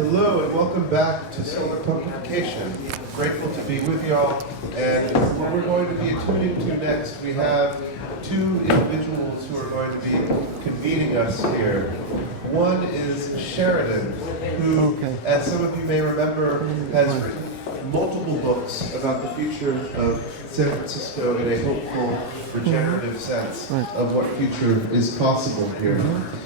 Hello and welcome back to Solar Pumpkification. Grateful to be with y'all. And what we're going to be attuning to next, we have two individuals who are going to be convening us here. One is Sheridan, who, as some of you may remember, has written multiple books about the future of San Francisco in a hopeful, regenerative sense of what future is possible here.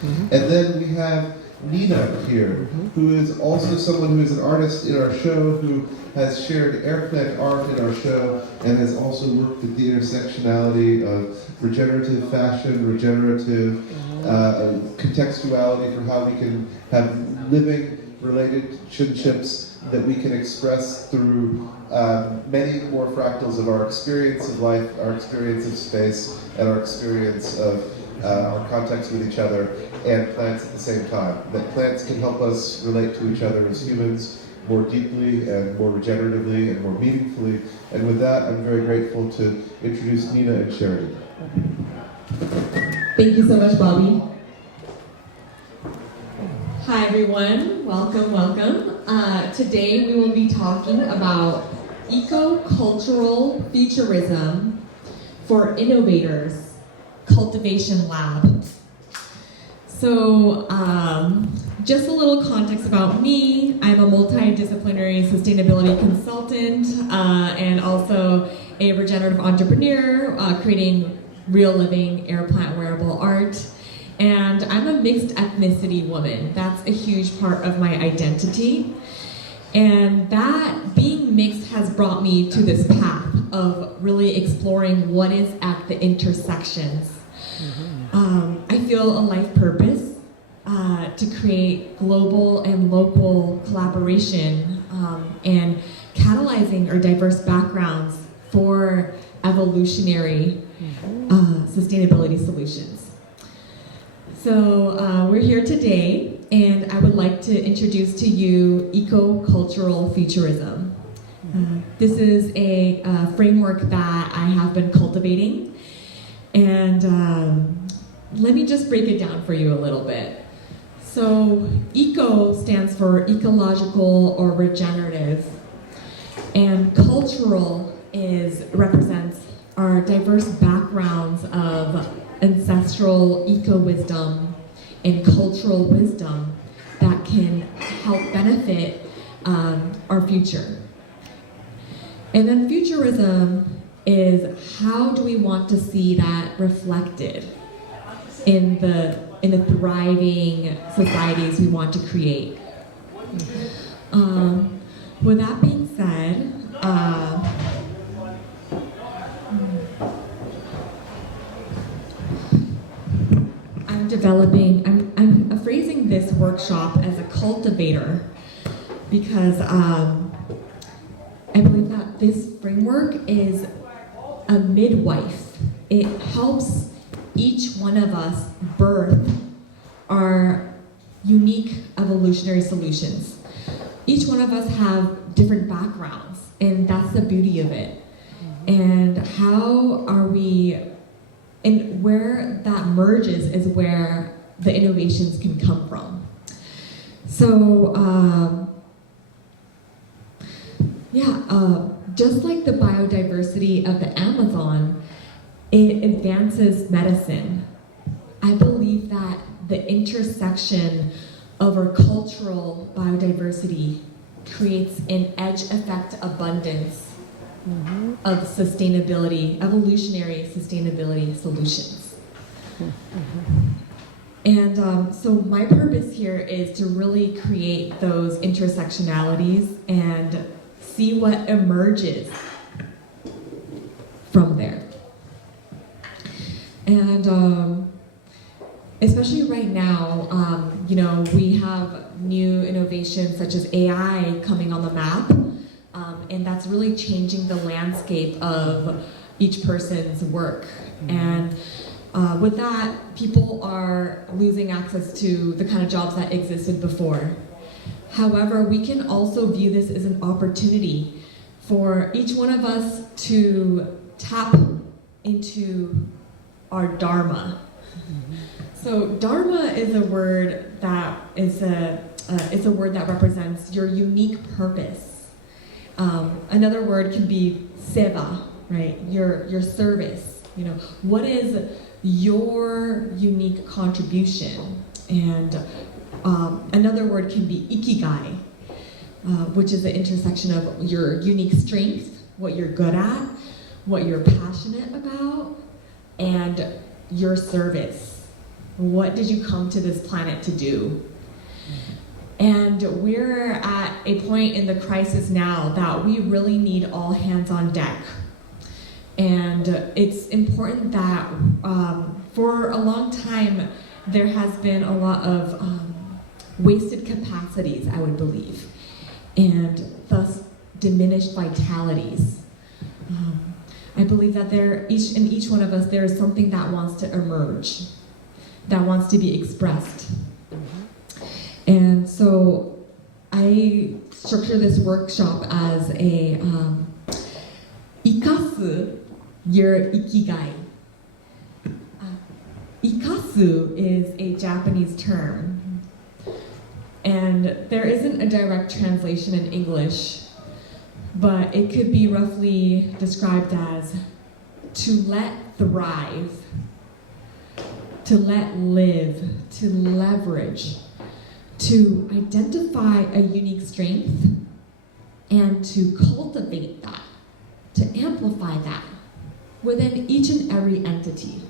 And then we have Nina here, who is also someone who is an artist in our show, who has shared airplane art in our show, and has also worked at the intersectionality of regenerative fashion, regenerative contextuality for how we can have living relationships that we can express through many more fractals of our experience of life, our experience of space, and our experience of our context with each other and plants at the same time. That plants can help us relate to each other as humans more deeply and more regeneratively and more meaningfully. And with that, I'm very grateful to introduce Nina and Sheridan. Thank you so much, Bobby. Hi, everyone. Welcome, welcome. Today we will be talking about eco-cultural futurism for innovators, cultivation lab. So, just a little context about me. I'm a multidisciplinary sustainability consultant and also a regenerative entrepreneur, creating real living air plant wearable art. And I'm a mixed ethnicity woman. That's a huge part of my identity. And that being mixed has brought me to this path of really exploring what is at the intersections. I feel a life purpose to create global and local collaboration and catalyzing our diverse backgrounds for evolutionary sustainability solutions. So we're here today, and I would like to introduce to you eco-cultural futurism. This is a framework that I have been cultivating, and let me just break it down for you a little bit. So eco stands for ecological or regenerative, and cultural represents our diverse backgrounds of ancestral eco-wisdom and cultural wisdom that can help benefit our future. And then futurism is how do we want to see that reflected in the thriving societies we want to create. With that being said, I'm phrasing this workshop as a cultivator because I believe that this framework is a midwife. It helps each one of us birth our unique evolutionary solutions. Each one of us have different backgrounds, and that's the beauty of it. And how are we, and where that merges is where the innovations can come from. So, just like the biodiversity of the Amazon, it advances medicine. I believe that the intersection of our cultural biodiversity creates an edge effect abundance of sustainability, evolutionary sustainability solutions. And so my purpose here is to really create those intersectionalities and see what emerges from there. And especially right now, we have new innovations such as AI coming on the map, and that's really changing the landscape of each person's work. And with that, people are losing access to the kind of jobs that existed before. However, we can also view this as an opportunity for each one of us to tap into our dharma. So dharma is a word that is it's a word that represents your unique purpose. Another word can be seva, right? Your service. You know, what is your unique contribution? And another word can be Ikigai, which is the intersection of your unique strength, what you're good at, what you're passionate about, and your service. What did you come to this planet to do? And we're at a point in the crisis now that we really need all hands on deck. And it's important that for a long time, there has been a lot of wasted capacities, I would believe, and thus diminished vitalities. I believe that in each one of us, there is something that wants to emerge, that wants to be expressed. And so I structure this workshop as a Ikasu, your Ikigai. Ikasu is a Japanese term, and there isn't a direct translation in English, but it could be roughly described as to let thrive, to let live, to leverage, to identify a unique strength, and to cultivate that, to amplify that within each and every entity.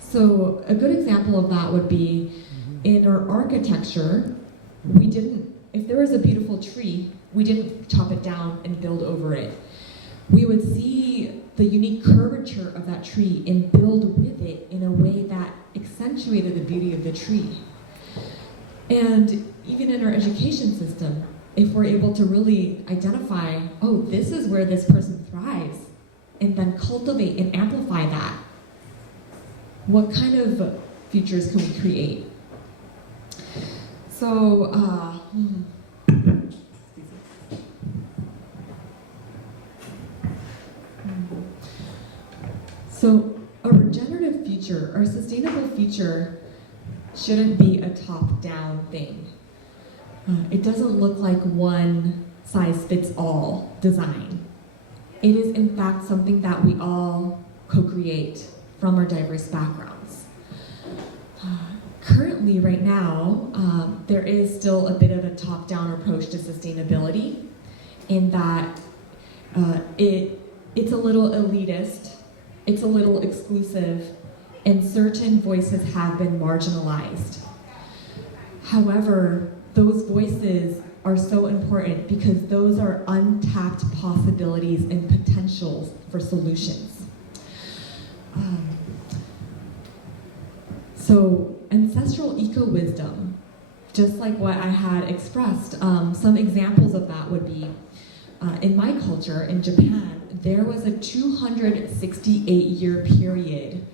So a good example of that would be in our architecture, if there was a beautiful tree, we didn't chop it down and build over it. We would see the unique curvature of that tree and build with it in a way that accentuated the beauty of the tree. And even in our education system, if we're able to really identify, oh, this is where this person thrives, and then cultivate and amplify that, what kind of futures can we create? So, So a regenerative future or a sustainable future shouldn't be a top-down thing. It doesn't look like one-size-fits-all design. It is, in fact, something that we all co-create from our diverse backgrounds. Currently, right now, there is still a bit of a top-down approach to sustainability in that it's a little elitist, it's a little exclusive, and certain voices have been marginalized. However, those voices are so important because those are untapped possibilities and potentials for solutions. So ancestral eco-wisdom, just like what I had expressed, some examples of that would be, in my culture, in Japan, there was a 268-year period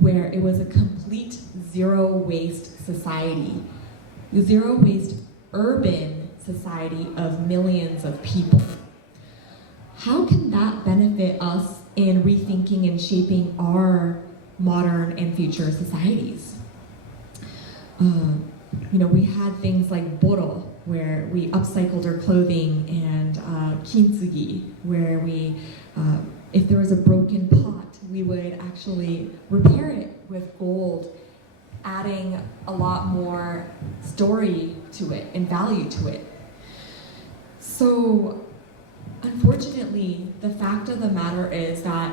where it was a complete zero-waste society, zero-waste urban society of millions of people. How can that benefit us in rethinking and shaping our modern and future societies? We had things like boro, where we upcycled our clothing, and kintsugi, where we, if there was a broken pot, we would actually repair it with gold, adding a lot more story to it and value to it. So, unfortunately, the fact of the matter is that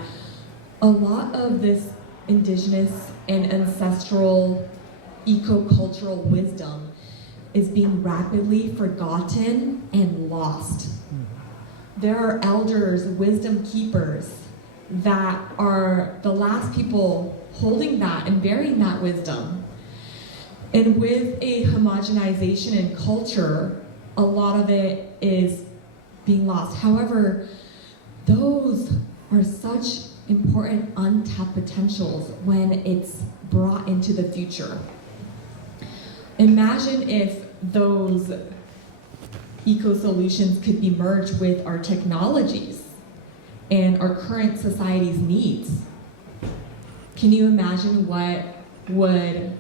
a lot of this indigenous and ancestral eco-cultural wisdom is being rapidly forgotten and lost. There are elders, wisdom keepers, that are the last people holding that and bearing that wisdom. And with a homogenization in culture, a lot of it is being lost. However, those are such important untapped potentials when it's brought into the future. Imagine if those eco-solutions could be merged with our technologies and our current society's needs. Can you imagine what would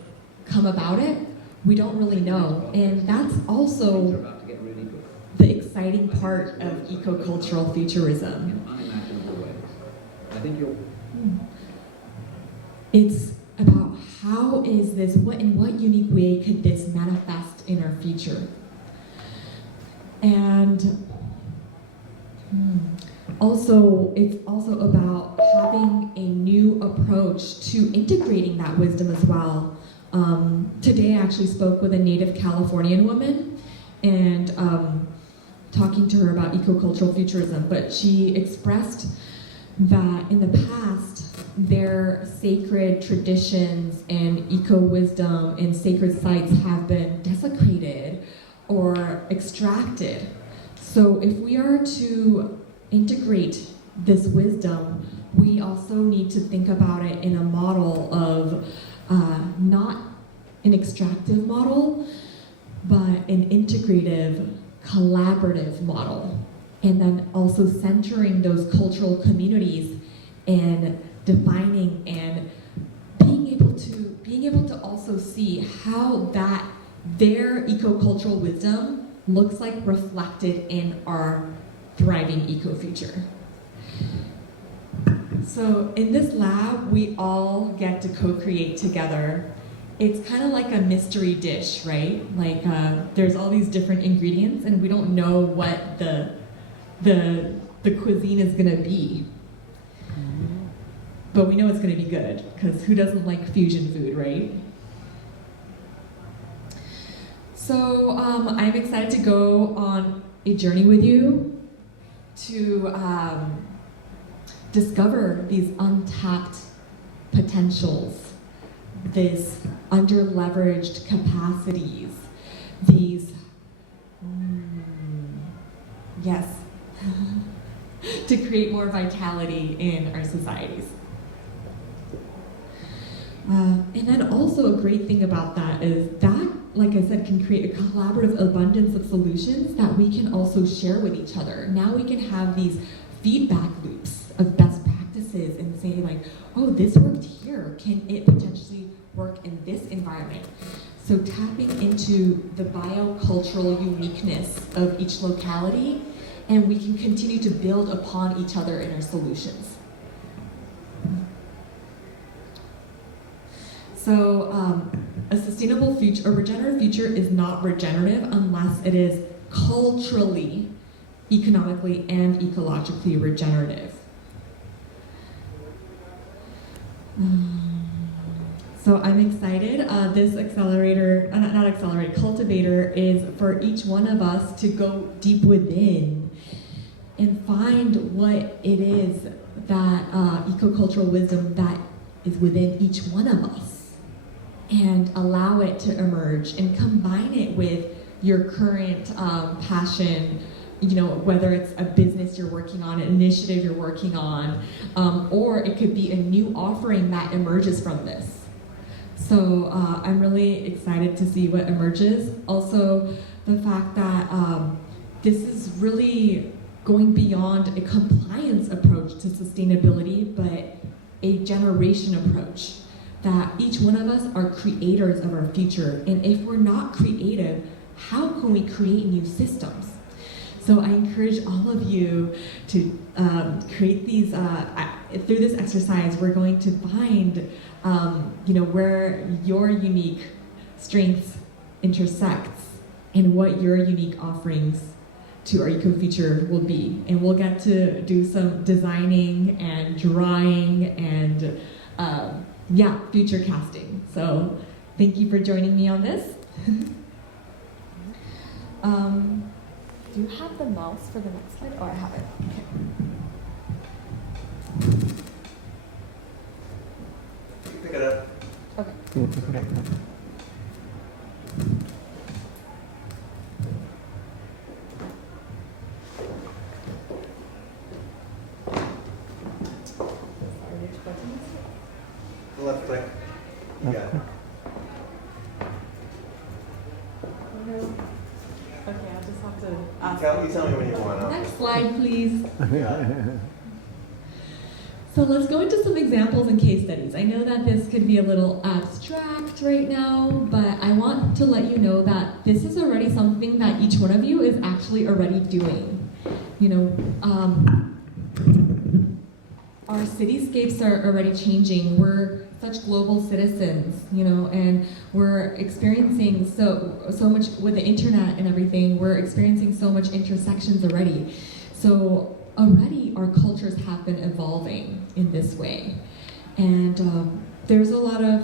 come about it? We don't really know. And that's also the exciting part of eco-cultural futurism. It's about how is this, in what unique way could this manifest in our future? And also, it's also about having a new approach to integrating that wisdom as well. Today I actually spoke with a native Californian woman and talking to her about eco-cultural futurism, but she expressed that in the past, their sacred traditions and eco-wisdom and sacred sites have been desecrated or extracted. So if we are to integrate this wisdom, we also need to think about it in a model of not an extractive model, but an integrative, collaborative model. And then also centering those cultural communities and defining and being able to also see how that their eco-cultural wisdom looks like reflected in our thriving eco-future. So in this lab, we all get to co-create together. It's kind of like a mystery dish, right? Like there's all these different ingredients and we don't know what the cuisine is gonna be. But we know it's gonna be good, because who doesn't like fusion food, right? So I'm excited to go on a journey with you to discover these untapped potentials, these under-leveraged capacities, these, yes, to create more vitality in our societies. And then also a great thing about that is that, like I said, can create a collaborative abundance of solutions that we can also share with each other. Now we can have these feedback loops of best practices and say like, oh, this worked here. Can it potentially work in this environment? So tapping into the biocultural uniqueness of each locality, and we can continue to build upon each other in our solutions. So a sustainable future, a regenerative future is not regenerative unless it is culturally, economically, and ecologically regenerative. So I'm excited. This accelerator, cultivator is for each one of us to go deep within and find what it is that eco-cultural wisdom that is within each one of us, and allow it to emerge and combine it with your current passion, you know, whether it's a business you're working on, an initiative you're working on, or it could be a new offering that emerges from this. So I'm really excited to see what emerges. Also, the fact that this is really going beyond a compliance approach to sustainability, but a generation approach. That each one of us are creators of our future. And if we're not creative, how can we create new systems? So I encourage all of you to create these, through this exercise, we're going to find where your unique strengths intersects and what your unique offerings to our eco-future will be. And we'll get to do some designing and drawing and future casting. So thank you for joining me on this. Do you have the mouse for the next slide? Oh, I have it. Okay. Pick it up. Okay. Left click. You got it. Okay, I'll just have to ask. You tell me when you want. Next slide, please. So let's go into some examples and case studies. I know that this could be a little abstract right now, but I want to let you know that this is already something that each one of you is actually already doing. You know, our cityscapes are already changing. We're such global citizens, you know, and we're experiencing so much with the internet and everything. We're experiencing so much intersections already. So already our cultures have been evolving in this way. And there's a lot of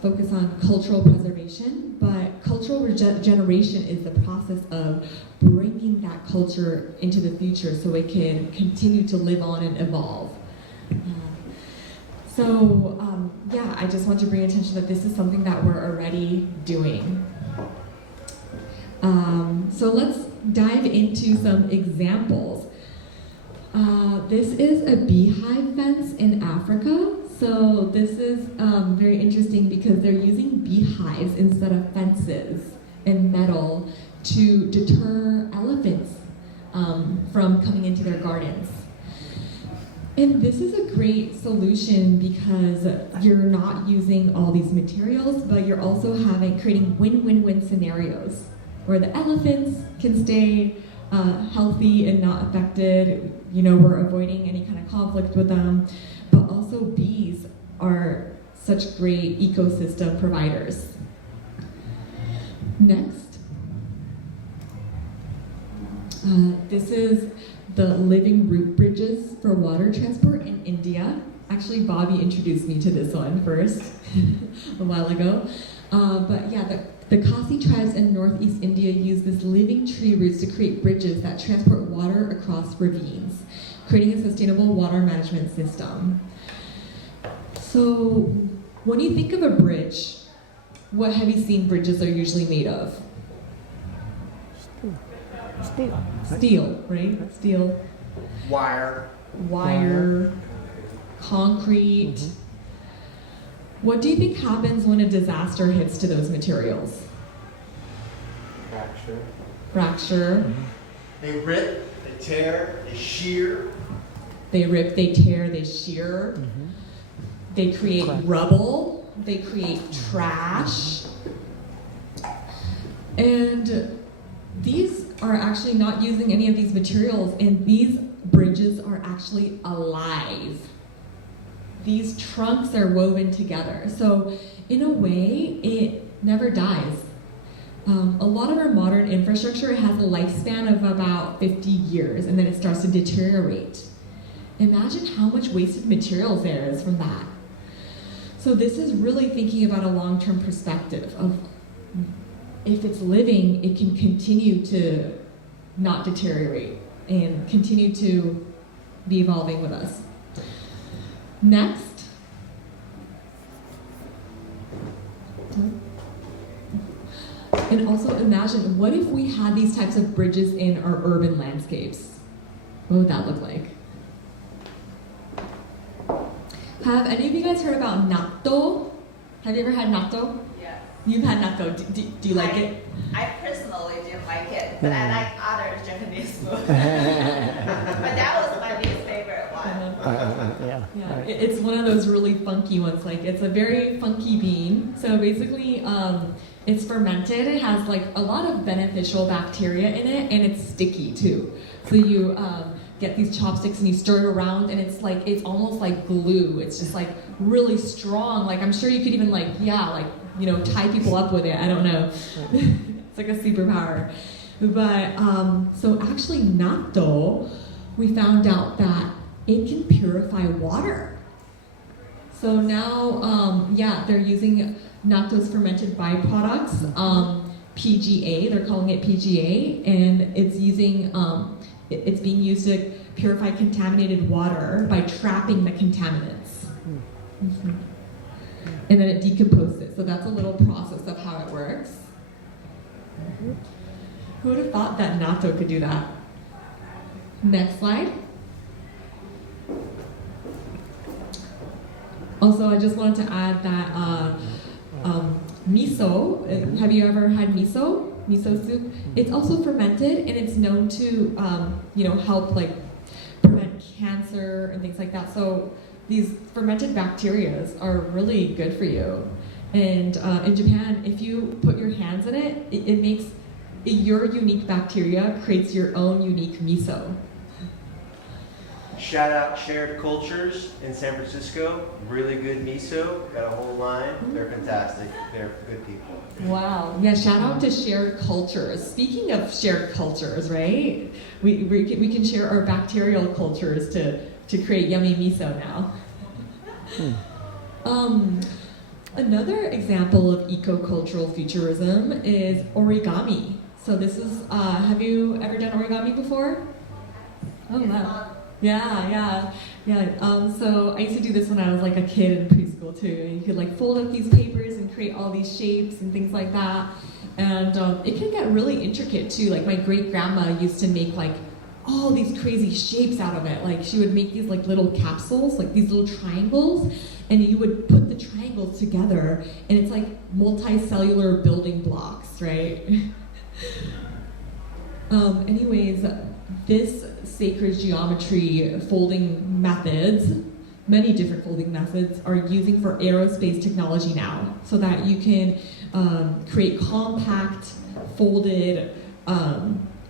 focus on cultural preservation, but cultural regeneration is the process of bringing that culture into the future so it can continue to live on and evolve. Yeah, I just want to bring attention that this is something that we're already doing. So let's dive into some examples. This is a beehive fence in Africa. So this is very interesting because they're using beehives instead of fences and metal to deter elephants from coming into their gardens. And this is a great solution because you're not using all these materials, but you're also creating win-win-win scenarios where the elephants can stay healthy and not affected. You know, we're avoiding any kind of conflict with them, but also bees are such great ecosystem providers. Next. This is the living root bridges for water transport in India. Actually, Bobby introduced me to this one first a while ago. But yeah, the Kasi tribes in northeast India use this living tree roots to create bridges that transport water across ravines, creating a sustainable water management system. So when you think of a bridge, what have you seen bridges are usually made of? Steel. Steel, right? Steel. Wire. Concrete. Mm-hmm. What do you think happens when a disaster hits to those materials? Fracture. Mm-hmm. They rip, they tear, they shear. They rip, they tear, they shear. Mm-hmm. They create rubble. They create trash. And these are actually not using any of these materials, and these bridges are actually alive. These trunks are woven together. So in a way, it never dies. A lot of our modern infrastructure has a lifespan of about 50 years, and then it starts to deteriorate. Imagine how much wasted materials there is from that. So this is really thinking about a long-term perspective of if it's living, it can continue to not deteriorate and continue to be evolving with us. Next. And also imagine, what if we had these types of bridges in our urban landscapes? What would that look like? Have any of you guys heard about natto? Have you ever had natto? Yeah. You've had natto. Do you like it? I personally didn't like it, but I like other Japanese food. But that was my least favorite one. Yeah. It's one of those really funky ones. Like, it's a very funky bean. So basically, it's fermented. It has like a lot of beneficial bacteria in it, and it's sticky too. So you get these chopsticks and you stir it around, and it's almost like glue. It's just like really strong. Like, I'm sure you could even tie people up with it. I don't know. It's like a superpower. But so actually natto, we found out that it can purify water. So now, they're using natto's fermented byproducts, PGA. They're calling it PGA, and it's it's being used to purify contaminated water by trapping the contaminants. Mm-hmm. And then it decomposes it. So that's a little process of how it works. Mm-hmm. Who would have thought that natto could do that? Next slide. Also, I just wanted to add that miso, have you ever had miso? Miso soup? It's also fermented, and it's known to help prevent cancer and things like that. So these fermented bacteria are really good for you. And in Japan, if you put your hands in it, it makes your unique bacteria creates your own unique miso. Shout out Shared Cultures in San Francisco. Really good miso. Got a whole line. They're fantastic. They're good people. Wow. Yeah, shout out to Shared Cultures. Speaking of shared cultures, right? We can share our bacterial cultures to create yummy miso now. Another example of eco-cultural futurism is origami. So this is, have you ever done origami before? Oh, wow. Yeah. So I used to do this when I was like a kid in preschool too. You could like fold up these papers and create all these shapes and things like that. And it can get really intricate too. Like my great grandma used to make like all these crazy shapes out of it. Like she would make these like little capsules, like these little triangles, and you would put the triangles together, and it's like multicellular building blocks, right? Anyways, this sacred geometry folding methods, many different folding methods, are using for aerospace technology now, so that you can create compact folded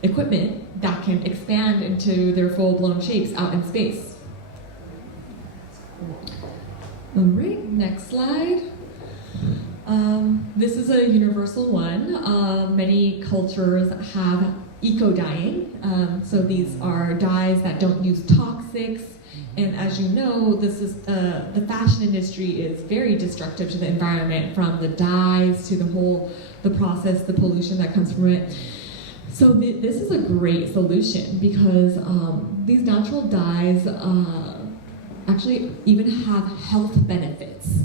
equipment that can expand into their full-blown shapes out in space. All right, next slide. This is a universal one. Many cultures have eco-dyeing. So these are dyes that don't use toxics. And as you know, this is the fashion industry is very destructive to the environment, from the dyes to the process, the pollution that comes from it. So this is a great solution because these natural dyes actually even have health benefits.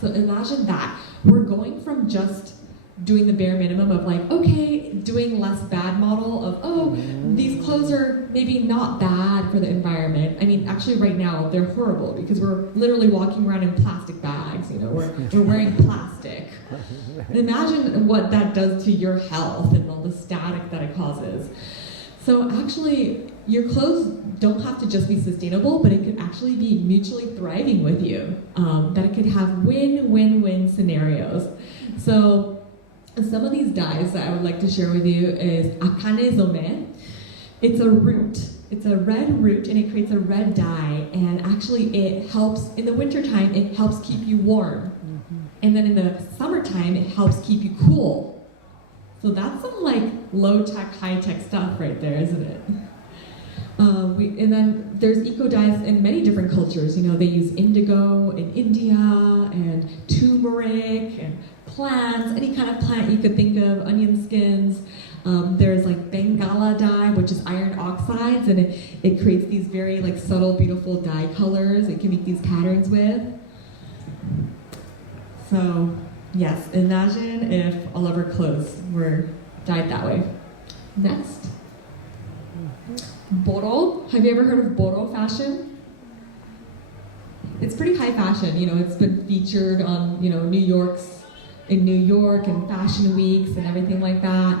So imagine that. We're going from just doing the bare minimum of like, okay, doing less bad model of, oh, these clothes are maybe not bad for the environment. I mean, actually right now they're horrible because we're literally walking around in plastic bags, you know, we're wearing plastic. And imagine what that does to your health and all the static that it causes. So actually, your clothes don't have to just be sustainable, but it could actually be mutually thriving with you. That it could have win-win-win scenarios. So some of these dyes that I would like to share with you is akanezome. It's a root. It's a red root, and it creates a red dye. And actually, it helps in the wintertime. It helps keep you warm, and then in the summertime, it helps keep you cool. So that's some like low-tech, high-tech stuff right there, isn't it? And then there's eco dyes in many different cultures. You know, they use indigo in India, and turmeric, and plants, any kind of plant you could think of, onion skins. There's like Bengala dye, which is iron oxides, and it creates these very like subtle, beautiful dye colors it can make these patterns with. So, yes, imagine if all of our clothes were dyed that way. Next. Boro. Have you ever heard of Boro fashion? It's pretty high fashion. You know, it's been featured on, you know, in New York and fashion weeks and everything like that.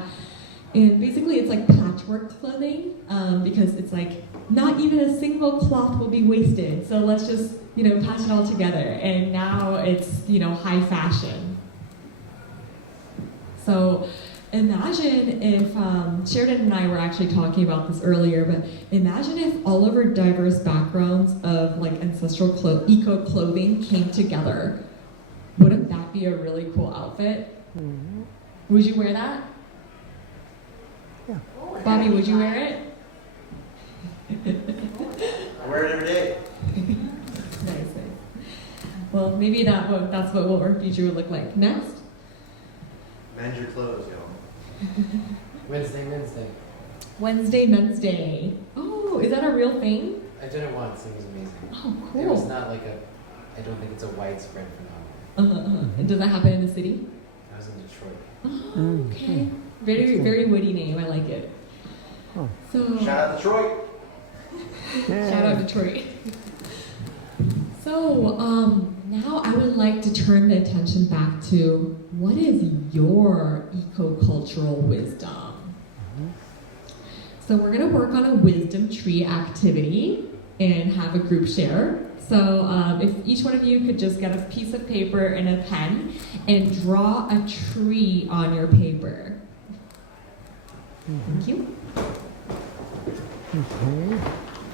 And basically it's like patchwork clothing, because it's like not even a single cloth will be wasted. So let's just, you know, patch it all together. And now it's, you know, high fashion. So imagine if, Sheridan and I were actually talking about this earlier, but imagine if all of our diverse backgrounds of like ancestral eco clothing came together. Wouldn't that be a really cool outfit? Mm-hmm. Would you wear that? Yeah. Bobby, would you wear it? I wear it every day. Nice. Well, maybe that's what our future would look like. Next. Mend your clothes, y'all. Wednesday. Wednesday Men's Day. Oh, is that a real thing? I did it once. It was amazing. Oh, cool. It was not like I don't think it's a widespread phenomenon. Does that happen in the city? I was in Detroit. Oh, okay. Very witty name. I like it. Oh. So. Shout out Detroit. Shout out Detroit. So now I would like to turn the attention back to what is your eco-cultural wisdom? So we're going to work on a wisdom tree activity. and have a group share. So if each one of you could just get a piece of paper and a pen and draw a tree on your paper. Thank you. Okay.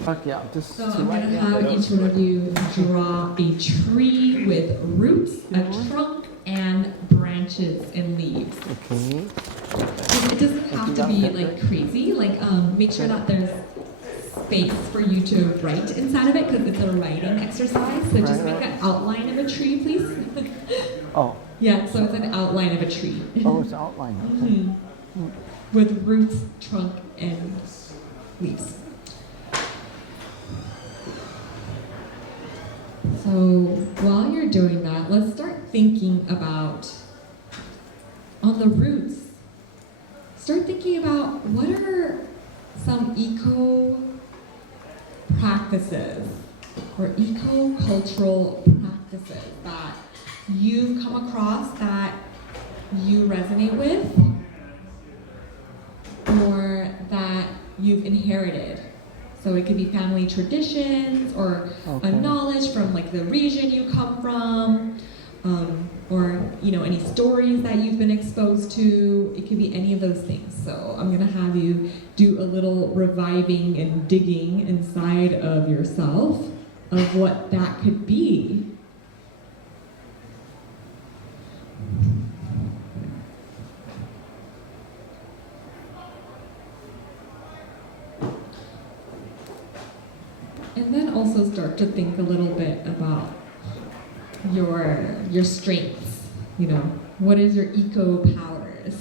Okay, just So I'm going to have each one of you draw a tree with roots, a trunk, and branches and leaves. Okay. It doesn't have to be like crazy. Like make sure that there's space for you to write inside of it because it's a writing exercise. So just make an outline of a tree, please. Oh. Yeah, so it's an outline of a tree. Oh, it's outline. Okay. With roots, trunk, and leaves. So while you're doing that, let's start thinking about, on the roots, start thinking about what are some eco practices or eco-cultural practices that you've come across that you resonate with or that you've inherited. So it could be family traditions or a knowledge from like the region you come from, or any stories that you've been exposed to. It could be any of those things. So I'm gonna have you do a little reviving and digging inside of yourself of what that could be. And then also start to think a little bit about your strengths. What is your eco powers?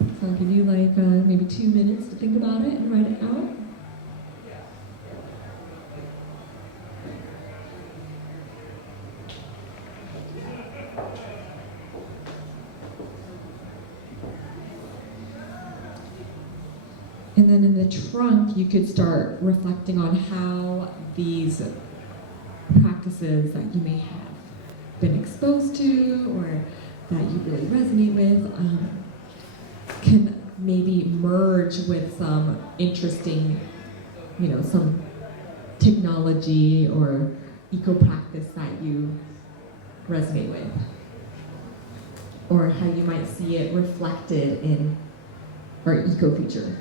So I'll give you like maybe 2 minutes to think about it and write it out. And then in the trunk, you could start reflecting on how these practices that you may have been exposed to or that you really resonate with can maybe merge with some interesting, some technology or eco-practice that you resonate with. Or how you might see it reflected in our eco-future.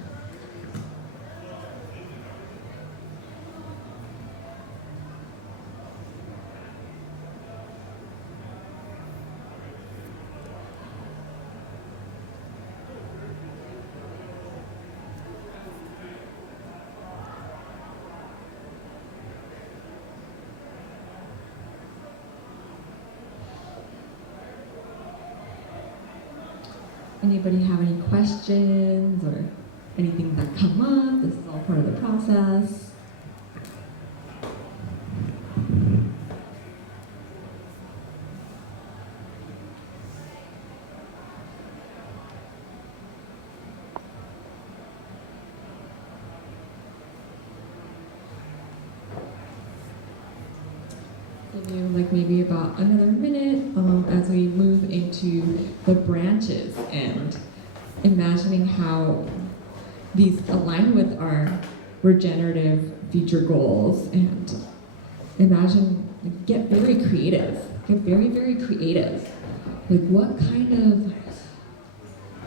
Anybody have any questions or anything that come up? This is all part of the process. Give you like maybe about another minute as we move into the branches and imagining how these align with our regenerative future goals, and get very creative. Get very, very creative. Like what kind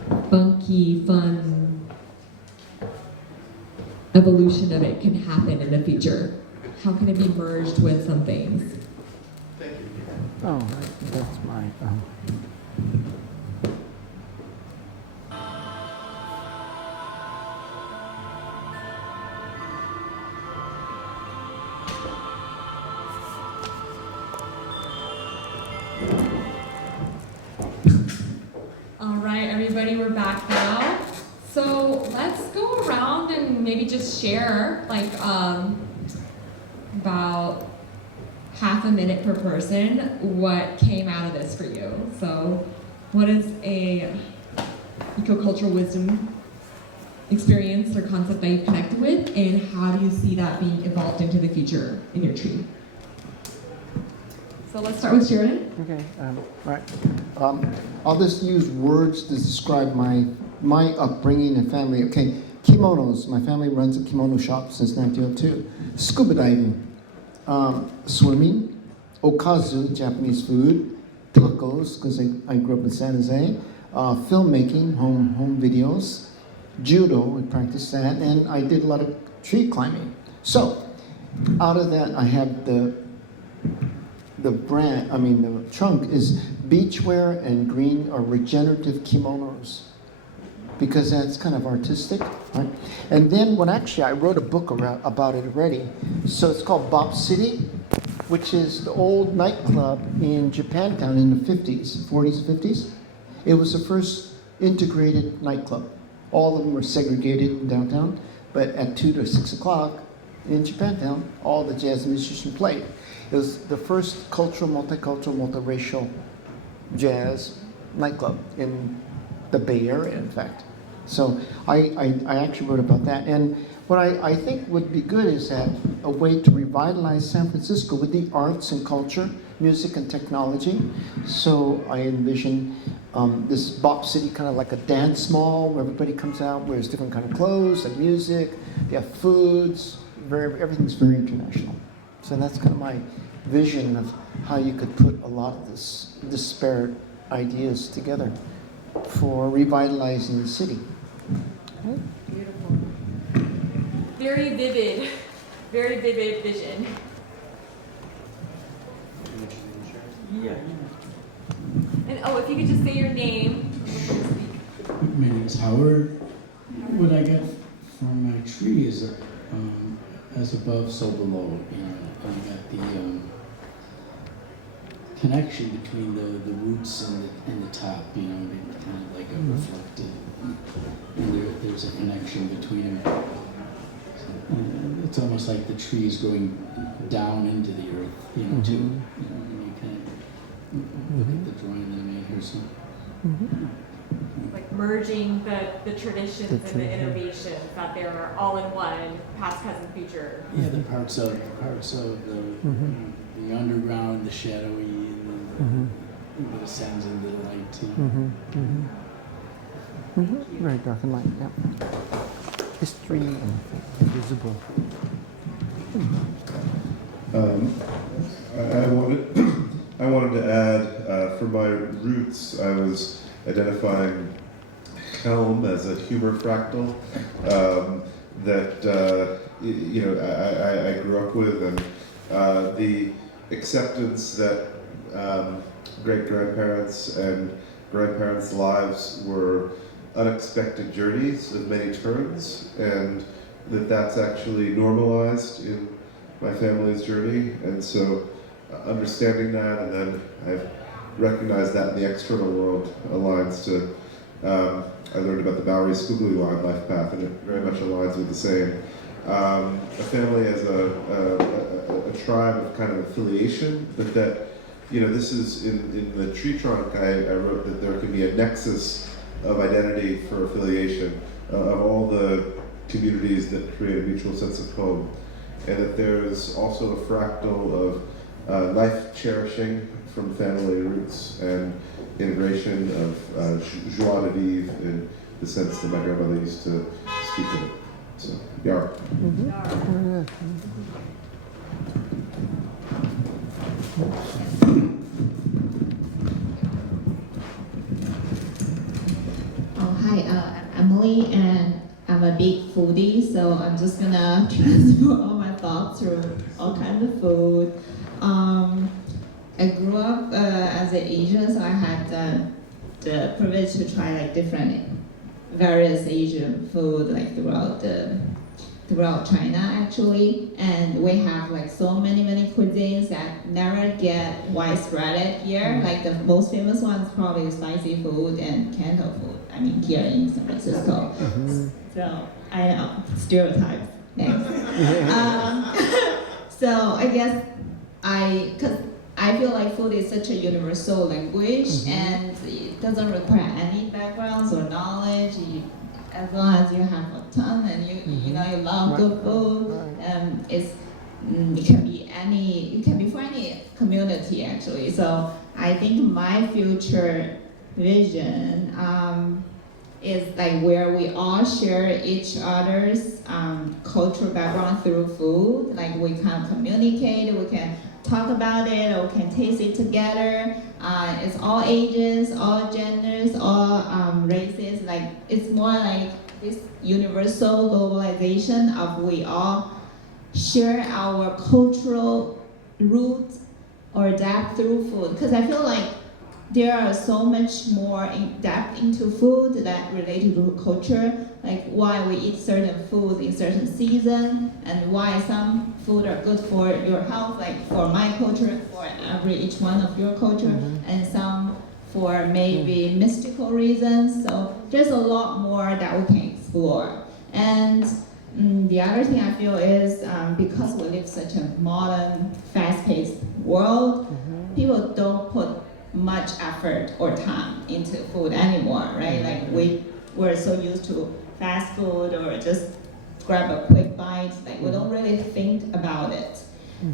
of funky, fun evolution of it can happen in the future? How can it be merged with some things? Oh, that's my. All right, everybody, we're back now. So let's go around and maybe just share like about half a minute per person what came out of this for you. So what is a eco-cultural wisdom experience or concept that you've connected with, and how do you see that being evolved into the future in your tree? So let's start with Sheridan. Okay, right. I'll just use words to describe my upbringing and family. Okay, kimonos. My family runs a kimono shop since 1902. Scuba diving, swimming, okazu, Japanese food, tacos, because I grew up in San Jose, filmmaking, home videos, judo, I practiced that, and I did a lot of tree climbing. So, out of that, I have the trunk is beachwear and green or regenerative kimonos, because that's kind of artistic, right? And then I wrote a book about it already. So it's called Bop City, which is the old nightclub in Japantown in the 40s, 50s. It was the first integrated nightclub. All of them were segregated in downtown, but at 2 to 6 o'clock in Japantown, all the jazz musicians played. It was the first multicultural, multiracial jazz nightclub in the Bay Area, in fact. So I actually wrote about that. And what I think would be good is that a way to revitalize San Francisco with the arts and culture, music and technology. So I envision this Bop City kind of like a dance mall where everybody comes out, wears different kind of clothes and music. They have foods. Everything's very international. So that's kind of my vision of how you could put a lot of this disparate ideas together for revitalizing the city. Beautiful. Very vivid vision. Yeah. And if you could just say your name. My name is Howard. What I got from my tree is as above, so below. You know, I got the connection between the roots and the top. You know, they kind of like a reflected, and there's a connection between them. It's almost like the tree is going down into the earth. You know, too. You know, when you kind of look at the drawing that I made here. So. Like merging the traditions and the innovations, that they're all in one, past, present, future. Yeah, the parts of the underground, the shadowy, and the ascends into the light too. Very dark and light, yeah. History and invisible. I wanted to add, for my roots, I was identifying Helm as a humor fractal that I grew up with, and the acceptance that great-grandparents and grandparents' lives were unexpected journeys of many turns, and that's actually normalized in my family's journey. And so understanding that, and then I've recognized that in the external world aligns to, I learned about the Bowery Squiggly line life path, and it very much aligns with the same. A family as a tribe of kind of affiliation, but that, this is in the tree trunk, I wrote that there can be a nexus of identity for affiliation of all the communities that create a mutual sense of home, and that there's also a fractal of life cherishing from family roots and integration of joie de vivre in the sense that my grandmother used to speak of it. So, Yar. Hi, I'm Emily, and I'm a big foodie, so I'm just gonna transfer all my thoughts through all kinds of food. I grew up as an Asian, so I had the privilege to try different various Asian food throughout China actually, and we have so many cuisines that never get widespread here. Like the most famous one is probably spicy food and Canto food. I mean, here in San Francisco. So I know, stereotypes. Thanks. So I guess because I feel like food is such a universal language, and it doesn't require any backgrounds or knowledge. As long as you have a ton and you love good food, it can be for any community actually. So I think my future vision is like where we all share each other's cultural background through food. Like we can communicate, we can talk about it, or we can taste it together. It's all ages, all genders, all races. Like it's more like this universal globalization of we all share our cultural roots or depth through food. Because I feel like there are so much more in depth into food that related to culture, like why we eat certain food in certain season, and why some food are good for your health, like for my culture, for each one of your culture, and some for maybe mystical reasons. So there's a lot more that we can explore. And the other thing I feel is because we live such a modern, fast-paced world, people don't put much effort or time into food anymore, right? Like we're so used to fast food or just grab a quick bite, like we don't really think about it.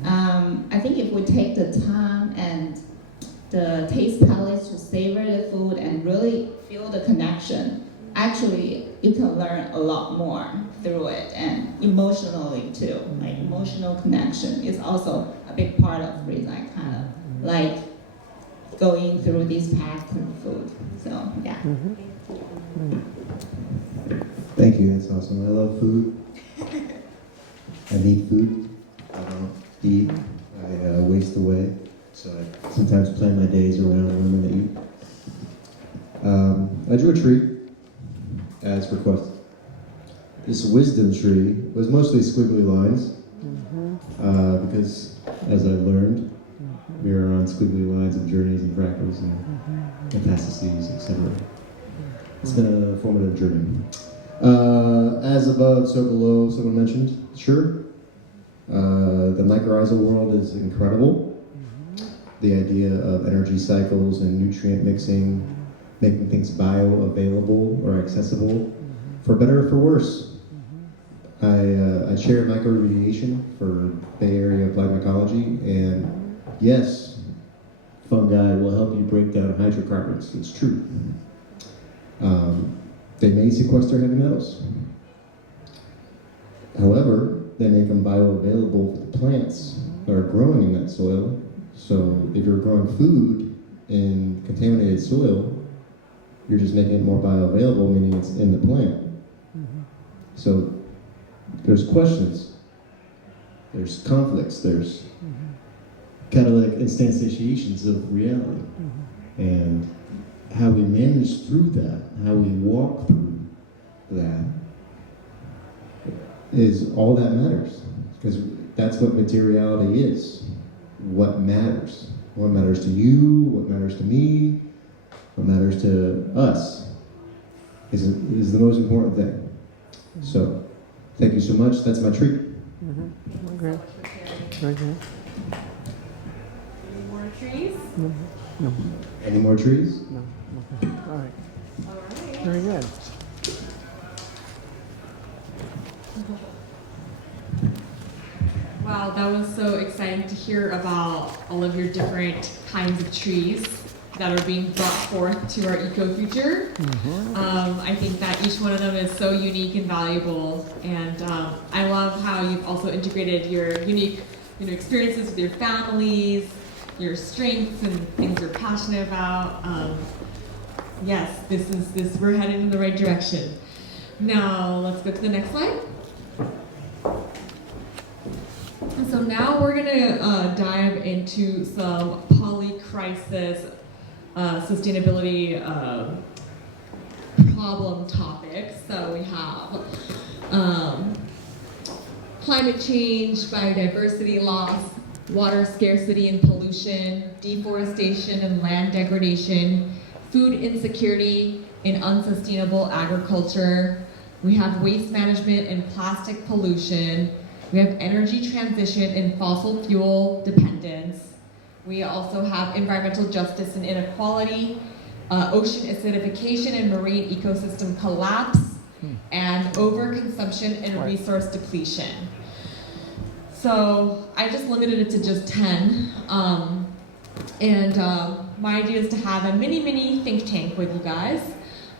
I think if we take the time and the taste palates to savor the food and really feel the connection, actually you can learn a lot more through it, and emotionally too. Like emotional connection is also a big part of the reason I kind of like going through this path through food. So yeah. Thank you, that's awesome. I love food. I need food. I don't eat. I waste away. So I sometimes plan my days around when I'm gonna eat. I drew a tree as requested. This wisdom tree was mostly squiggly lines because, as I've learned, we are on squiggly lines of journeys and fractals and capacities, etc. It's been a formative journey. As above, so below, someone mentioned. Sure. The mycorrhizal world is incredible. The idea of energy cycles and nutrient mixing, making things bioavailable or accessible, for better or for worse. I chair microradiation for Bay Area applied mycology, and yes, fungi will help you break down hydrocarbons. It's true. They may sequester heavy metals. However, they make them bioavailable for the plants that are growing in that soil. So if you're growing food in contaminated soil, you're just making it more bioavailable, meaning it's in the plant. So there's questions, there's conflicts, there's kind of like instantiations of reality. And how we manage through that, how we walk through that, is all that matters. Because that's what materiality is. What matters. What matters to you, what matters to me, what matters to us is the most important thing. So, thank you so much. That's my treat. Okay. Okay. Any more trees? No. Any more trees? No. Okay. All right. All right. Very good. Wow, that was so exciting to hear about all of your different kinds of trees that are being brought forth to our eco-future. I think that each one of them is so unique and valuable, and I love how you've also integrated your unique experiences with your families, your strengths and things you're passionate about. Yes, we're headed in the right direction. Now, let's go to the next slide. And so now we're gonna dive into some poly-crisis sustainability problem topics. So we have climate change, biodiversity loss, water scarcity and pollution, deforestation and land degradation, food insecurity and unsustainable agriculture. We have waste management and plastic pollution. We have energy transition and fossil fuel dependence. We also have environmental justice and inequality, ocean acidification and marine ecosystem collapse, and overconsumption and resource depletion. So I just limited it to just 10. My idea is to have a mini think tank with you guys.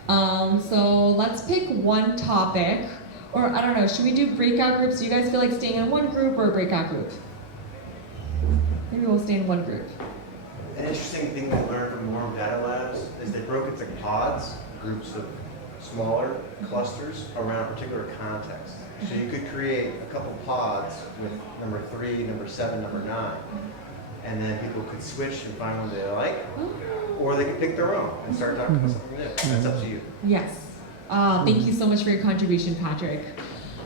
So let's pick one topic, or I don't know, should we do breakout groups? Do you guys feel like staying in one group or a breakout group? Maybe we'll stay in one group. An interesting thing we learned from Warm Data Labs is they broke into pods, groups of smaller clusters around a particular context. So you could create a couple pods with number 3, number 7, number 9. And then people could switch and find one they like, or they could pick their own and start talking about something new. That's up to you. Yes. Thank you so much for your contribution, Patrick.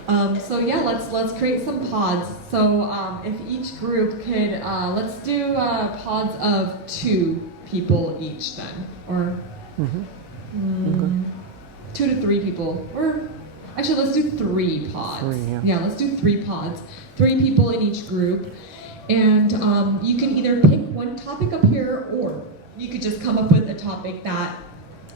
So yeah, let's create some pods. So if each group could, let's do pods of 2 people each then, or 2 to 3 people, or actually let's do 3 pods. Yeah, let's do 3 pods, 3 people in each group. And you can either pick one topic up here, or you could just come up with a topic that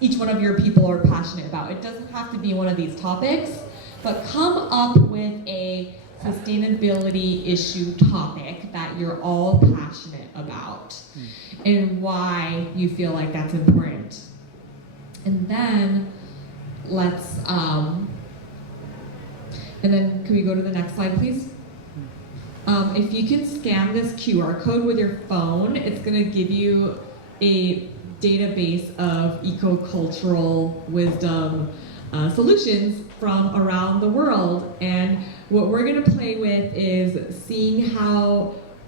each one of your people are passionate about. It doesn't have to be one of these topics, but come up with a sustainability issue topic that you're all passionate about and why you feel like that's important. And then let's, and then can we go to the next slide, please? If you can scan this QR code with your phone, it's going to give you a database of eco-cultural wisdom solutions from around the world. And what we're going to play with is seeing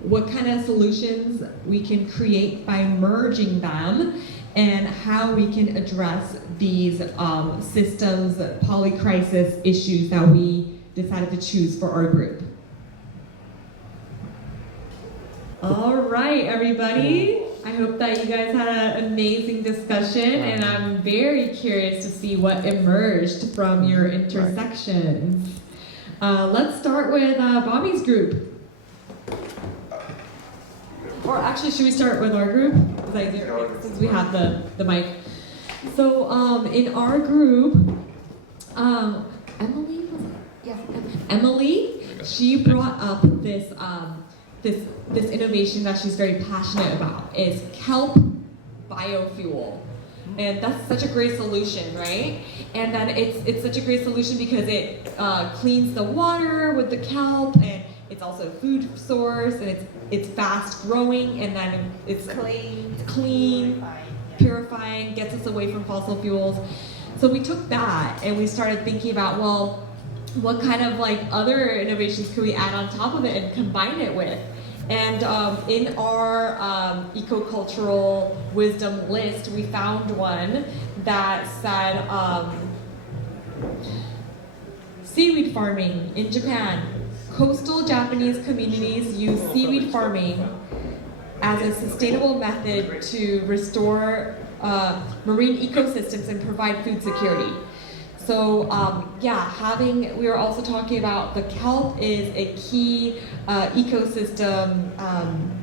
what kind of solutions we can create by merging them, and how we can address these systems, polycrisis issues that we decided to choose for our group. All right, everybody. I hope that you guys had an amazing discussion, and I'm very curious to see what emerged from your intersections. Let's start with Bobby's group. Or actually, should we start with our group? Since we have the mic. So in our group, Emily, she brought up this this innovation that she's very passionate about is kelp biofuel. And that's such a great solution, right? And then it's such a great solution because it cleans the water with the kelp, and it's also a food source, and it's fast growing, and then it's clean, purifying, gets us away from fossil fuels. So we took that and we started thinking about, well, what kind of like other innovations could we add on top of it and combine it with? And in our eco-cultural wisdom list, we found one that said seaweed farming in Japan. Coastal Japanese communities use seaweed farming as a sustainable method to restore marine ecosystems and provide food security. So we were also talking about the kelp is a key ecosystem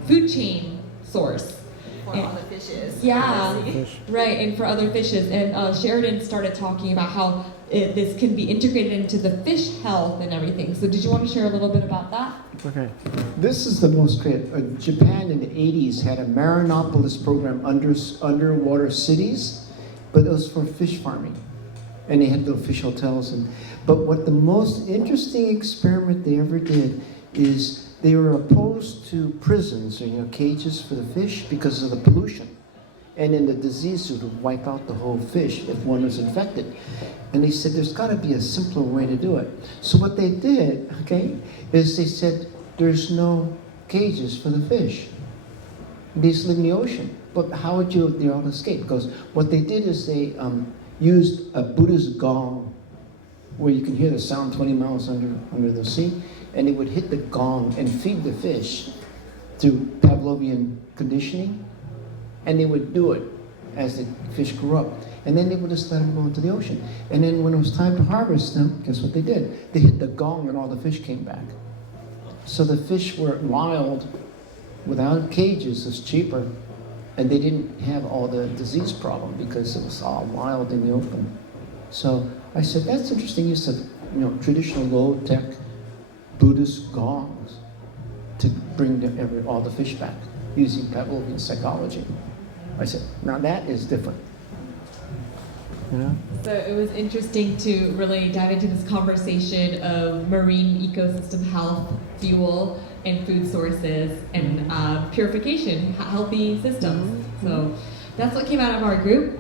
food chain source. For other fishes. Yeah, right, and for other fishes. And Sheridan started talking about how this can be integrated into the fish health and everything. So did you want to share a little bit about that? Okay. This is the most great. Japan in the 80s had a Marinopolis program, underwater cities, but it was for fish farming. And they had little fish hotels. But what the most interesting experiment they ever did is they were opposed to prisons, or cages for the fish, because of the pollution. And then the disease would wipe out the whole fish if one was infected. And they said, there's got to be a simpler way to do it. So what they did, is they said, there's no cages for the fish. They just live in the ocean. But how would they all escape? Because what they did is they used a Buddhist gong, where you can hear the sound 20 miles under the sea, and they would hit the gong and feed the fish through Pavlovian conditioning, and they would do it as the fish grew up. And then they would just let them go into the ocean. And then when it was time to harvest them, guess what they did? They hit the gong and all the fish came back. So the fish were wild, without cages, it's cheaper. And they didn't have all the disease problem because it was all wild in the open. So I said, that's interesting use of traditional low-tech Buddhist gongs. to bring all the fish back using Pavlovian psychology. I said, now that is different. Yeah. So it was interesting to really dive into this conversation of marine ecosystem health, fuel, and food sources, and purification, healthy systems. So that's what came out of our group.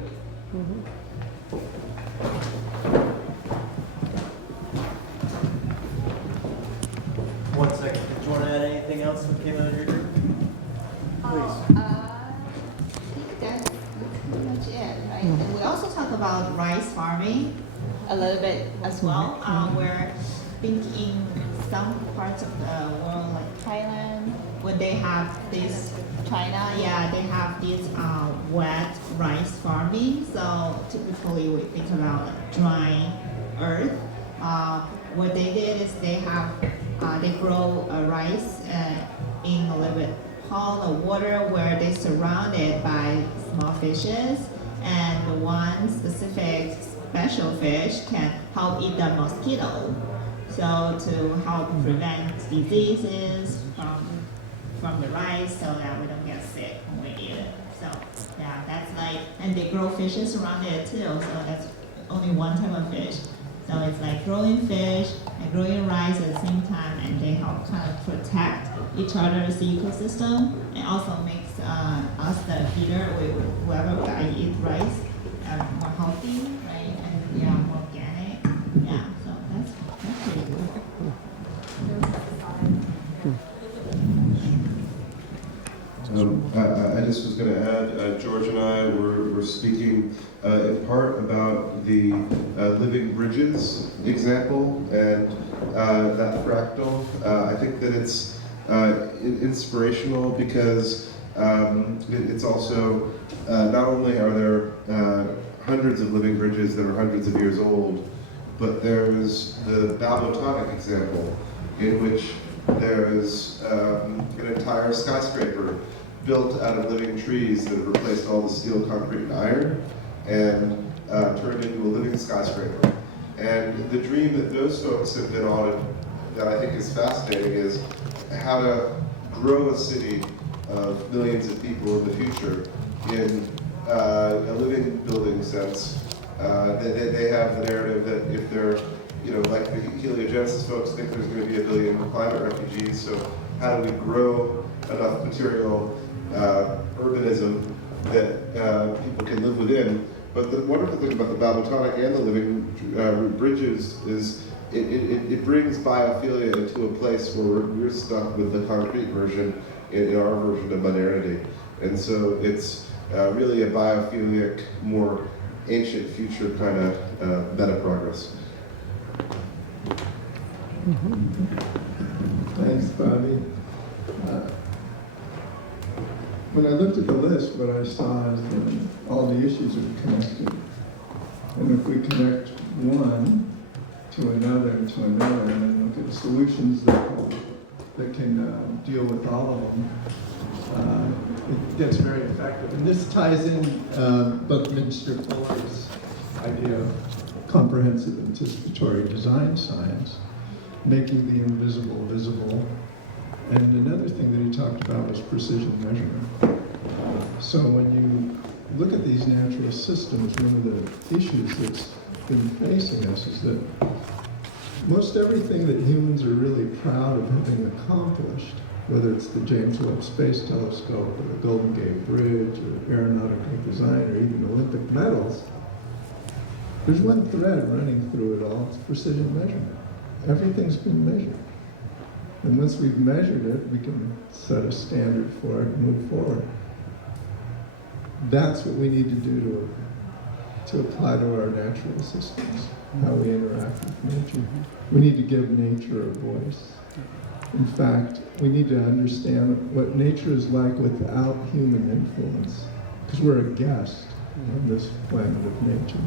One second. Did you want to add anything else that came out of your group? I think that's pretty much it, right? And we also talk about rice farming a little bit as well. We're thinking some parts of the world, like Thailand, when they have this, China, yeah, they have this wet rice farming. So typically we think about like dry earth. What they did is they grow rice in a little bit pond of water where they surround it by small fishes, and one specific special fish can help eat the mosquito. So to help prevent diseases from the rice so that we don't get sick when we eat it. So yeah, that's like, and they grow fishes around it too, so that's only one type of fish. So it's like growing fish and growing rice at the same time, and they help kind of protect each other's ecosystem, and also makes us the feeder, whoever eat rice, more healthy, right? And yeah, more organic. Yeah, so that's pretty cool. I just was going to add, George and I were speaking in part about the living bridges example and that fractal. I think that it's inspirational because it's also, not only are there hundreds of living bridges that are hundreds of years old, but there's the Balbotonic example in which there's an entire skyscraper built out of living trees that have replaced all the steel, concrete, and iron, and turned into a living skyscraper. And the dream that those folks have been on, that I think is fascinating, is how to grow a city of millions of people in the future in a living building sense. They have the narrative that if they're, like the heliogenesis folks think there's going to be 1 billion climate refugees, so how do we grow enough material urbanism that people can live within? But the wonderful thing about the Balbotonic and the living bridges is it brings biophilia into a place where we're stuck with the concrete version in our version of modernity. And so it's really a biophilic, more ancient future kind of meta progress. Thanks, Bobby. When I looked at the list, what I saw is that all the issues are connected. And if we connect one to another, and then look at solutions that can deal with all of them, it gets very effective. And this ties in Buckminster Fuller's idea of comprehensive anticipatory design science, making the invisible visible. And another thing that he talked about was precision measurement. So when you look at these natural systems, one of the issues that's been facing us is that most everything that humans are really proud of having accomplished, whether it's the James Webb Space Telescope or the Golden Gate Bridge or aeronautical design or even Olympic medals, there's one thread running through it all, it's precision measurement. Everything's been measured. And once we've measured it, we can set a standard for it and move forward. That's what we need to do to apply to our natural systems, how we interact with nature. We need to give nature a voice. In fact, we need to understand what nature is like without human influence, because we're a guest on this planet of nature.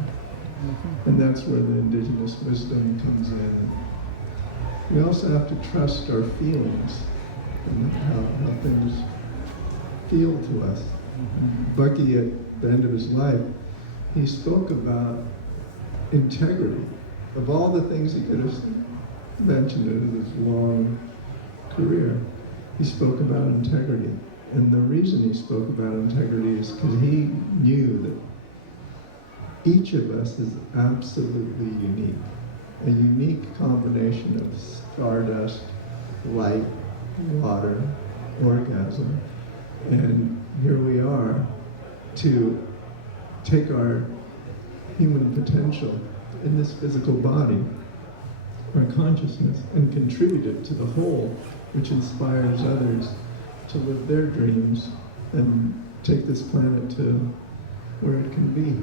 And that's where the indigenous wisdom comes in. We also have to trust our feelings and how things feel to us. Bucky, at the end of his life, he spoke about integrity. Of all the things he could have mentioned in his long career, he spoke about integrity. And the reason he spoke about integrity is because he knew that each of us is absolutely unique. A unique combination of stardust, light, water, orgasm. And here we are to take our human potential in this physical body, our consciousness, and contribute it to the whole, which inspires others to live their dreams and take this planet to where it can be.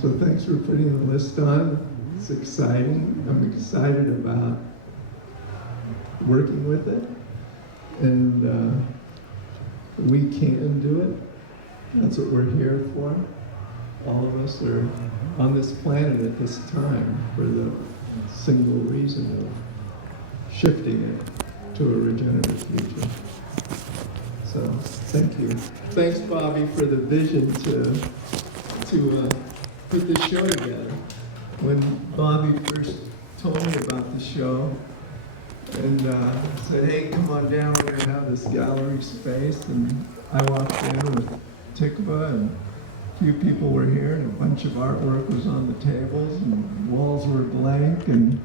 So thanks for putting the list on. It's exciting. I'm excited about working with it. And we can do it. That's what we're here for. All of us are on this planet at this time for the single reason of shifting it to a regenerative future. So, thank you. Thanks, Bobby, for the vision to put this show together. When Bobby first told me about the show and said, hey, come on down, we're going to have this gallery space, and I walked in with Tikva, and a few people were here, and a bunch of artwork was on the tables, and walls were blank, and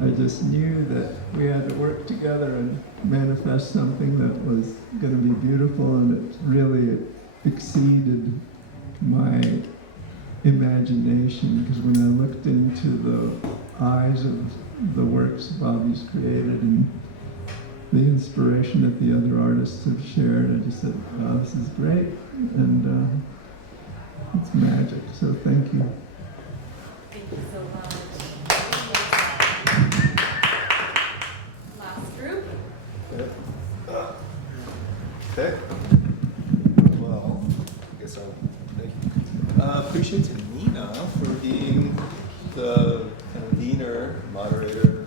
I just knew that we had to work together and manifest something that was going to be beautiful, and it really exceeded my imagination, because when I looked into the eyes of the works Bobby's created and the inspiration that the other artists have shared, I just said, oh, this is great, and it's magic, so thank you. Thank you so much. Last group. Okay. Well, I guess I'll thank you. Appreciate to Nina for being the kind of leaner moderator,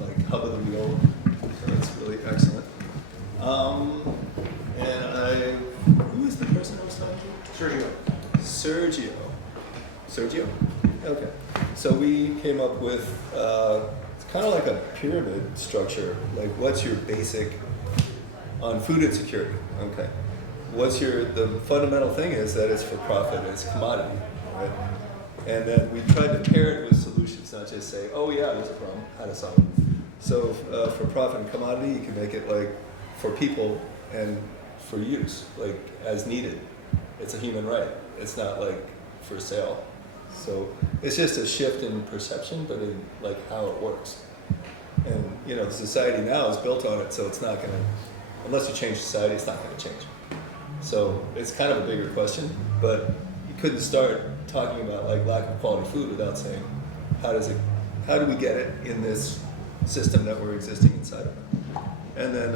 like hub of the wheel. So that's really excellent. And who is the person I was talking to? Sergio. Sergio? Okay. So we came up with it's kind of like a pyramid structure. Like, what's your basic on food insecurity? Okay. The fundamental thing is that it's for profit, it's commodity, right? And then we tried to pair it with solutions, not just say, oh yeah, there's a problem, how to solve it. So for profit and commodity, you can make it like for people and for use, like as needed. It's a human right. It's not like for sale. So it's just a shift in perception, but in like how it works. And the society now is built on it, so it's not gonna, unless you change society, it's not gonna change. So it's kind of a bigger question, but you couldn't start talking about like lack of quality food without saying, how do we get it in this system that we're existing inside of? And then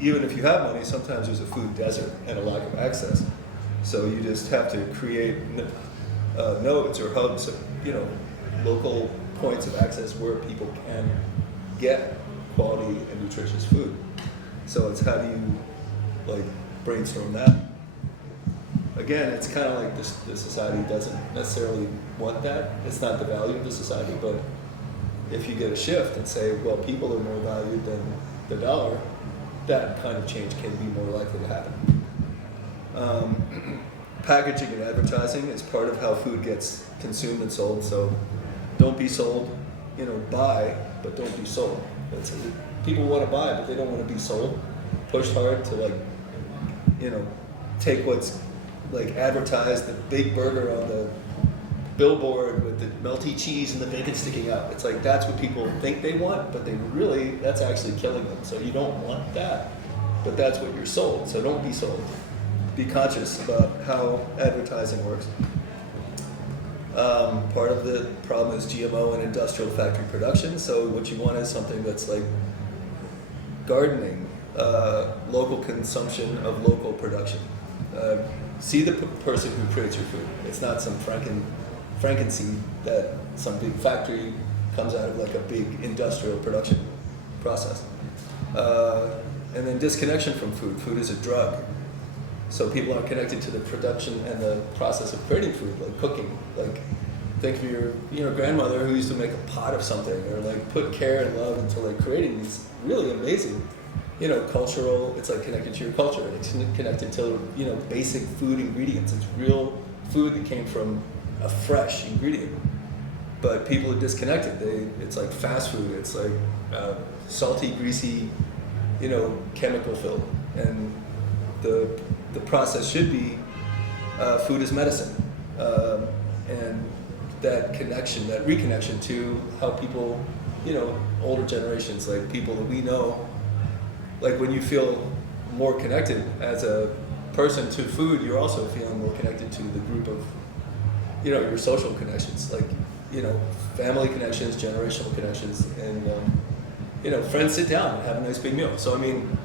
even if you have money, sometimes there's a food desert and a lack of access. So you just have to create nodes or hubs of, local points of access where people can get quality and nutritious food. So it's how do you brainstorm that? Again, it's kind of like the society doesn't necessarily want that. It's not the value of the society, but if you get a shift and say, well, people are more valued than the dollar, that kind of change can be more likely to happen. Packaging and advertising is part of how food gets consumed and sold. So don't be sold, buy, but don't be sold. People want to buy, but they don't want to be sold. Pushed hard to take what's advertised, the big burger on the billboard with the melty cheese and the bacon sticking out. It's like that's what people think they want, but that's actually killing them. So you don't want that, but that's what you're sold. So don't be sold. Be conscious about how advertising works. Part of the problem is GMO and industrial factory production. So what you want is something that's like gardening, local consumption of local production. See the person who creates your food. It's not some frankenseed that some big factory comes out of like a big industrial production process. And then disconnection from food. Food is a drug. So people aren't connected to the production and the process of creating food, like cooking. Like think of your grandmother who used to make a pot of something, or like put care and love into like creating these really amazing, cultural. It's like connected to your culture. It's connected to basic food ingredients. It's real food that came from a fresh ingredient. But people are disconnected. It's like fast food. It's like salty, greasy, chemical filled. And the process should be food is medicine. And that connection, that reconnection to how people, older generations, like people that we know, like when you feel more connected as a person to food, you're also feeling more connected to the group of, your social connections, like, family connections, generational connections, and, friends sit down and have a nice big meal. So, I mean,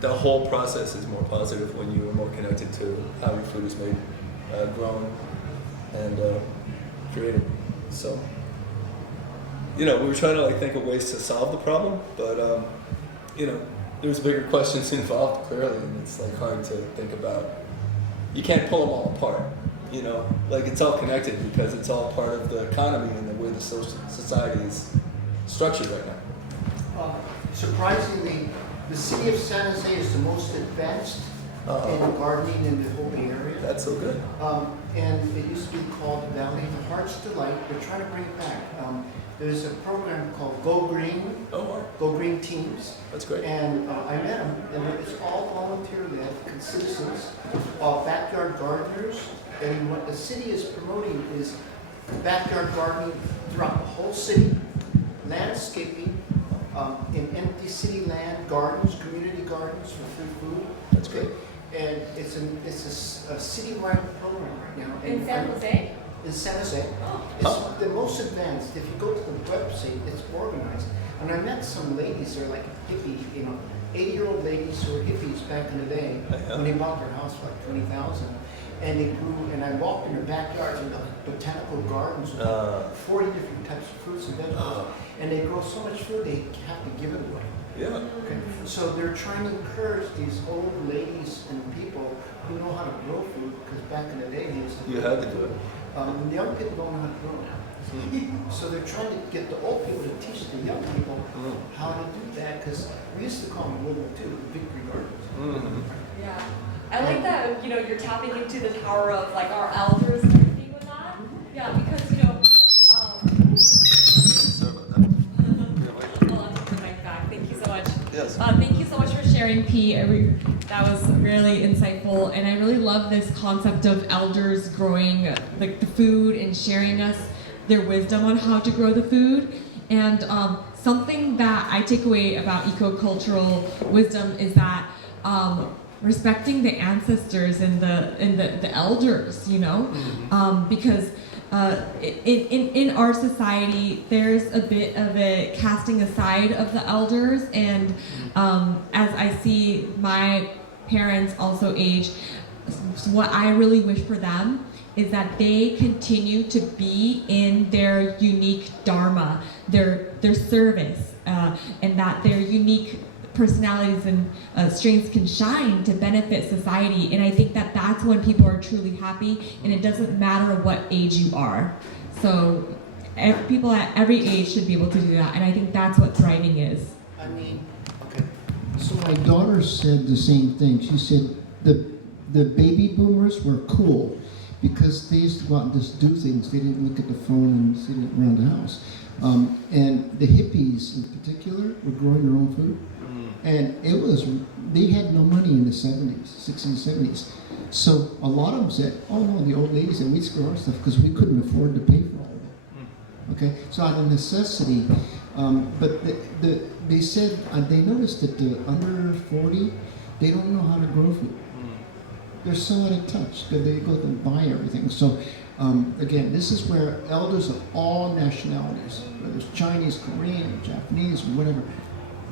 the whole process is more positive when you are more connected to how your food is made, grown, and created. So, we were trying to think of ways to solve the problem, but there's bigger questions involved clearly, and it's hard to think about. You can't pull them all apart, it's all connected because it's all part of the economy and the way the society is structured right now. Surprisingly, the city of San Jose is the most advanced in gardening in the whole Bay Area. That's so good. And it used to be called Valley of Heart's Delight. We're trying to bring it back. There's a program called Go Green. Oh, wow. Go Green Teams. That's great. And I met them, and it's all volunteer-led, citizens, backyard gardeners. And what the city is promoting is backyard gardening throughout the whole city, landscaping, in empty city land, gardens, community gardens for free food. That's great. And it's a citywide program right now. In San Jose? In San Jose. Oh. It's the most advanced. If you go to the website, it's organized. And I met some ladies, they're like hippie, 80-year-old ladies who were hippies back in the day when they bought their house for like 20,000. And they grew, and I walked in their backyards in the botanical gardens with 40 different types of fruits and vegetables. And they grow so much food, they have to give it away. Yeah. Okay. So they're trying to encourage these old ladies and people who know how to grow food, because back in the day, they used to You had to do it. the young people don't know how to grow now. So they're trying to get the old people to teach the young people how to do that, because we used to call them World War II, the victory gardens. Yeah. I like that, you're tapping into the power of our elders and everything with that. Yeah, because, Sorry about that. I'll have to put the mic back. Thank you so much. Yes. Thank you so much for sharing, P. That was really insightful, and I really love this concept of elders growing the food and sharing us their wisdom on how to grow the food. And something that I take away about eco-cultural wisdom is that respecting the ancestors and the elders, because in our society there's a bit of a casting aside of the elders, and as I see my parents also age, what I really wish for them is that they continue to be in their unique dharma, their service, and that their unique personalities and strengths can shine to benefit society. And I think that that's when people are truly happy, and it doesn't matter what age you are. So people at every age should be able to do that, and I think that's what thriving is. Okay. So my daughter said the same thing. She said the baby boomers were cool because they used to go out and just do things. They didn't look at the phone and sit around the house. And the hippies in particular were growing their own food. And they had no money in the 70s, 60s, 70s. So a lot of them said, oh no, the old ladies said, we grow our stuff because we couldn't afford to pay for all of it. Okay, so out of necessity, but they said, they noticed that the under 40, they don't know how to grow food. They're so out of touch that they go and buy everything. So again, this is where elders of all nationalities, whether it's Chinese, Korean, Japanese, or whatever,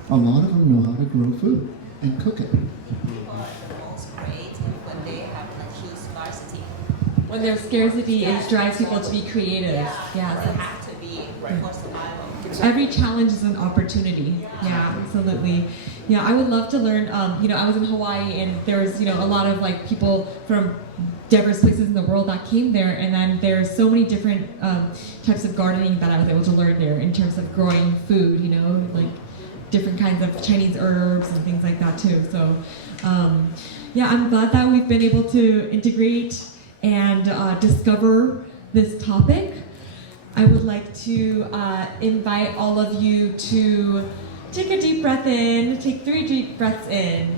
a lot of them know how to grow food and cook it. People are the most great when they have achieved scarcity. When there's scarcity, it drives people to be creative. Yeah, they have to be for survival. Every challenge is an opportunity. Yeah, absolutely. Yeah, I would love to learn. I was in Hawaii, and there's a lot of people from diverse places in the world that came there, and then there's so many different types of gardening that I was able to learn there in terms of growing food, you know, like different kinds of Chinese herbs and things like that too. So yeah, I'm glad that we've been able to integrate and discover this topic. I would like to invite all of you to take a deep breath in, take 3 deep breaths in.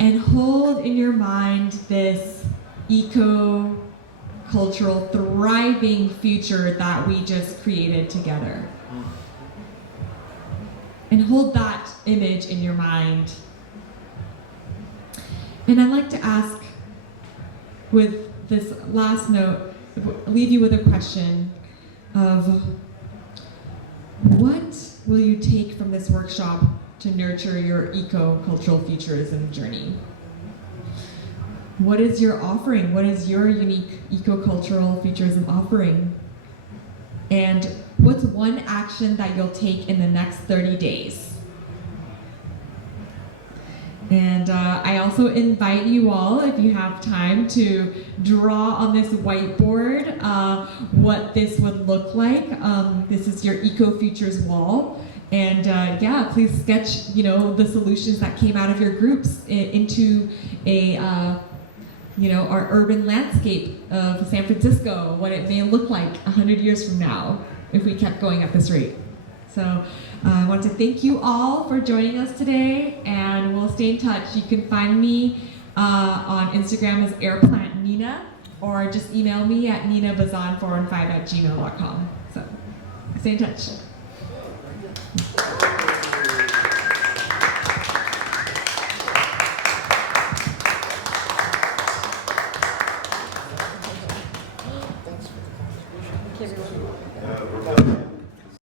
And hold in your mind this eco-cultural, thriving future that we just created together. And hold that image in your mind. And I'd like to ask, with this last note, leave you with a question of what will you take from this workshop to nurture your eco-cultural futurism journey? What is your offering? What is your unique eco-cultural futurism offering? And what's one action that you'll take in the next 30 days? And I also invite you all, if you have time, to draw on this whiteboard what this would look like. This is your Eco-Futures wall. And yeah, please sketch, you know, the solutions that came out of your groups into a, you know, our urban landscape of San Francisco, what it may look like 100 years from now if we kept going at this rate. So I want to thank you all for joining us today, and we'll stay in touch. You can find me on Instagram as airplantnina, or just email me at ninabazan415@gmail.com. So stay in touch.